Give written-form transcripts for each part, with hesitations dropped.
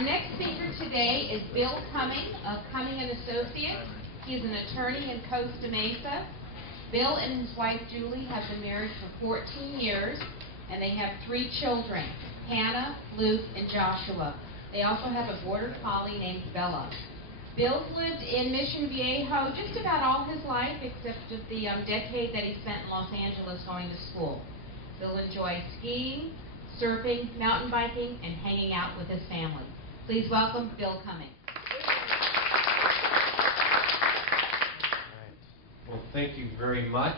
Our next speaker today is Bill Cumming of Cumming Associates. He is an attorney in Costa Mesa. Bill and his wife Julie have been married for 14 years, and they have 3 children, Hannah, Luke, and Joshua. They also have a border collie named Bella. Bill's lived in Mission Viejo just about all his life, except for the decade that he spent in Los Angeles going to school. Bill enjoys skiing, surfing, mountain biking, and hanging out with his family. Please welcome Bill Cumming. Well, thank you very much.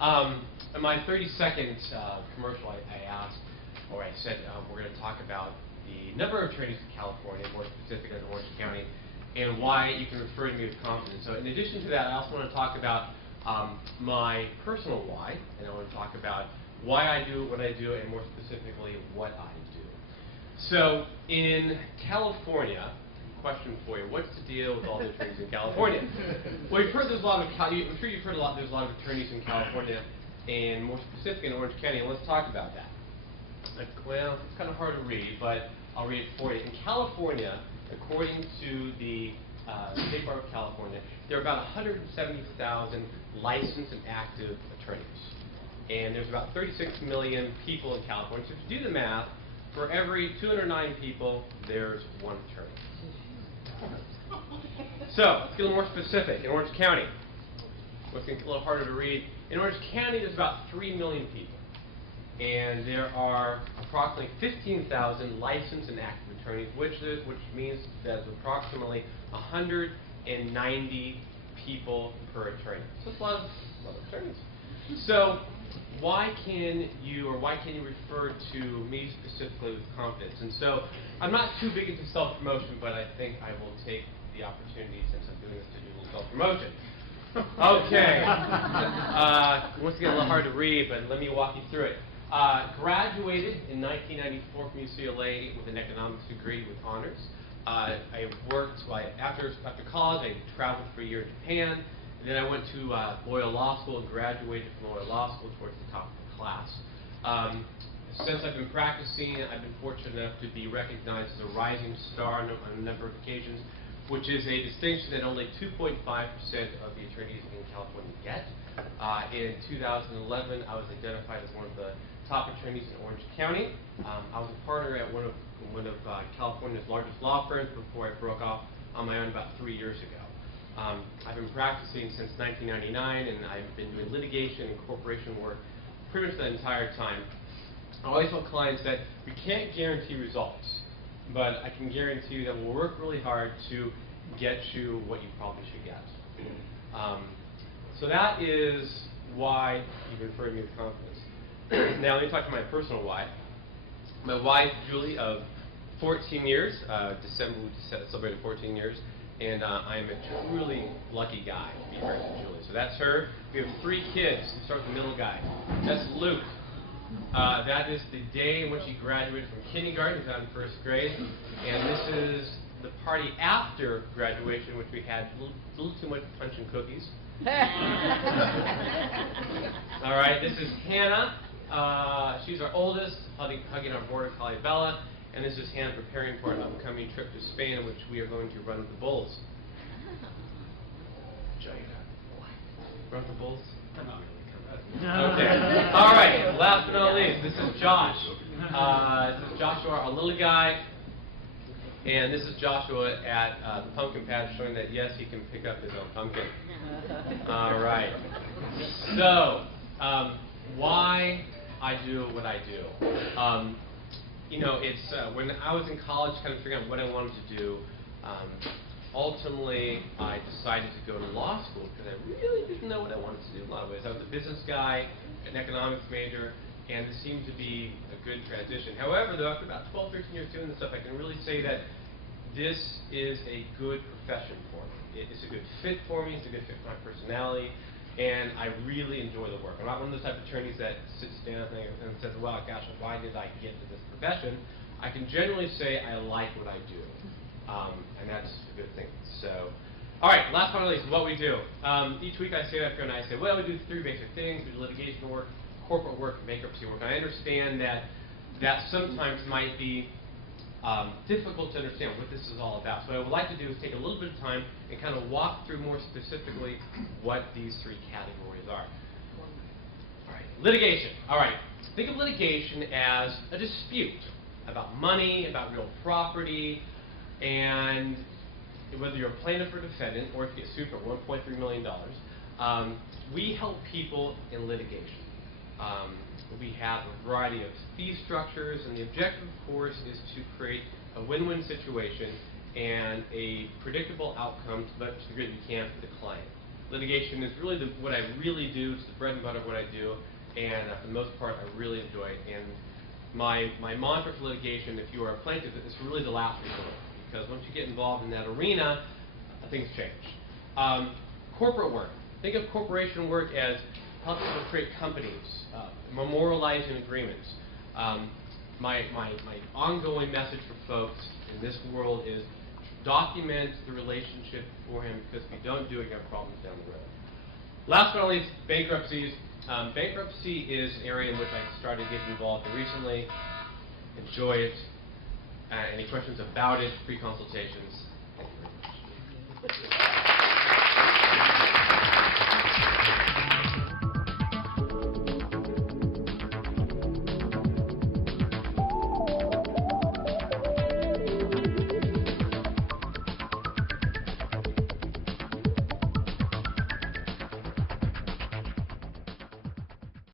In my 30-second commercial, I asked, or I said, we're going to talk about the number of attorneys in California, more specifically in Orange County, and why you can refer to me with confidence. So in addition to that, I also want to talk about my personal why, and I want to talk about why I do what I do, and more specifically, what I do. So in California, question for you, what's the deal with all the attorneys in California? Well, you've heard there's a lot of, I'm sure you've heard there's a lot of attorneys in California, and more specifically in Orange County, and let's talk about that. Well, it's kind of hard to read, but I'll read it for you. In California, according to the State Bar of California, there are about 170,000 licensed and active attorneys. And there's about 36 million people in California. So if you do the math, for every 209 people, there's 1 attorney. So let's get a little more specific. In Orange County, what's a little harder to read, in Orange County, there's about 3 million people. And there are approximately 15,000 licensed and active attorneys, which means that there's approximately 190 people per attorney. So it's a lot of attorneys. So why can you refer to me specifically with confidence? And so I'm not too big into self-promotion, but I think I will take the opportunity, since I'm doing this, to do a little self-promotion. Okay. Once again, a little hard to read, but let me walk you through it. Graduated in 1994 from UCLA with an economics degree with honors. I worked, after college, I traveled for a year in Japan. And then I went to Loyola Law School and graduated from Loyola Law School towards the top of the class. Since I've been practicing, I've been fortunate enough to be recognized as a rising star on a number of occasions, which is a distinction that only 2.5% of the attorneys in California get. In 2011, I was identified as one of the top attorneys in Orange County. I was a partner at one of California's largest law firms before I broke off on my own about 3 years ago. I've been practicing since 1999, and I've been doing litigation and corporation work pretty much the entire time. I always tell clients that we can't guarantee results, but I can guarantee you that we'll work really hard to get you what you probably should get. So that is why you can refer to me with confidence. Now let me talk to my personal why. My wife, Julie, of 14 years, December we celebrated 14 years, and I'm a truly lucky guy to be married to Julie. So that's her. We have 3 kids. We start with the middle guy. That's Luke. That is the day in which he graduated from kindergarten. He's on 1st grade. And this is the party after graduation, which we had a little too much punch and cookies. All right, this is Hannah. She's our oldest, hugging our border collie Bella. And this is Hannah preparing for an upcoming trip to Spain, in which we are going to run with the bulls. Run with the bulls? Okay. All right. Last but not least, this is Josh. This is Joshua, our little guy. And this is Joshua at the pumpkin patch, showing that, yes, he can pick up his own pumpkin. All right. So, why I do what I do. You know, it's when I was in college, kind of figuring out what I wanted to do. Ultimately, I decided to go to law school because I really didn't know what I wanted to do in a lot of ways. I was a business guy, an economics major, and it seemed to be a good transition. However, though, after about 12, 13 years doing this stuff, I can really say that this is a good profession for me. It's a good fit for me. It's a good fit for my personality. And I really enjoy the work. I'm not one of those type of attorneys that sits down and says, wow, gosh, why did I get into this profession? I can generally say I like what I do. And that's a good thing. So, all right, last but not least, what we do. Each week I say up here and I say, well, we do 3 basic things. We do litigation work, corporate work, and bankruptcy work. And I understand that sometimes might be difficult to understand what this is all about. So what I would like to do is take a little bit of time and kind of walk through more specifically what these three categories are. All right, litigation. All right, think of litigation as a dispute about money, about real property, and whether you're a plaintiff or defendant, or if you get sued for $1.3 million, we help people in litigation. We have a variety of fee structures, and the objective, of course, is to create a win-win situation and a predictable outcome to the degree that you can for the client. Litigation is really what I really do. It's the bread and butter of what I do, and for the most part, I really enjoy it. And my mantra for litigation, if you are a plaintiff, is really the last resort, because once you get involved in that arena, things change. Corporate work. Think of corporation work as helping to create companies, memorializing agreements. My ongoing message for folks in this world is document the relationship beforehand, because if you don't do it, you have problems down the road. Last but not least, bankruptcies. Bankruptcy is an area in which I started getting involved in recently. Enjoy it. Any questions about it, free consultations. Thank you very much.